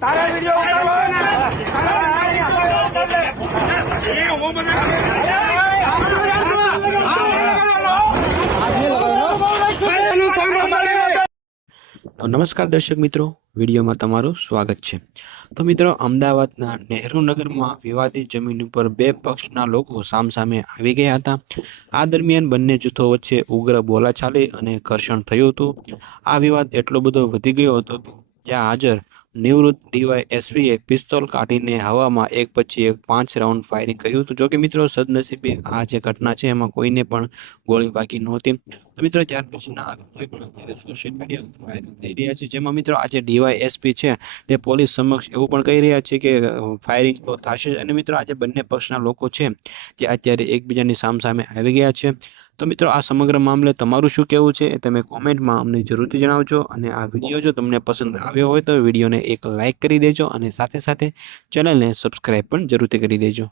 તારા વિડિયો તો નમસ્કાર દર્શક મિત્રો, વિડીયોમાં તમારું સ્વાગત છે। તો મિત્રો, અમદાવાદના નહેરુ નગરમાં વિવાદિત જમીન ઉપર બે પક્ષના લોકો સામસામે આવી ગયા હતા। આ દરમિયાન બંને જૂથો વચ્ચે ઉગ્ર બોલાચાલી અને ઘર્ષણ થયું હતું। આ વિવાદ એટલો બધો વધી ગયો હતો કે ત્યાં હાજર નિવૃત્ત ડીવાયએસપીએ પિસ્તોલ કાઢીને હવામાં એક પછી એક 5 રાઉન્ડ ફાયરિંગ કર્યું હતું। જોકે મિત્રો, સદનસીબે આ જે ઘટના છે એમાં કોઈને પણ ગોળી વાગી નહોતી। તો મિત્રો, ત્યાર પછીના અત્યારે સોશિયલ મીડિયા વાયરલ થઈ રહ્યા છે, જેમાં મિત્રો આજે ડીવાયએસપી છે તે પોલીસ સમક્ષ એવું પણ કહી રહ્યા છે કે ફાયરિંગ તો થશે જ। અને મિત્રો, આજે બંને પક્ષના લોકો છે જે અત્યારે એકબીજાની સામસામે આવી ગયા છે। તો મિત્રો, આ સમગ્ર મામલે તમારું શું કહેવું છે એ તમે કોમેન્ટમાં અમને જરૂરથી જણાવજો। અને આ વિડીયો જો તમને પસંદ આવ્યો હોય તો વિડીયોને એક લાઇક કરી દેજો અને સાથે સાથે ચેનલને સબસ્ક્રાઈબ પણ જરૂરથી કરી દેજો।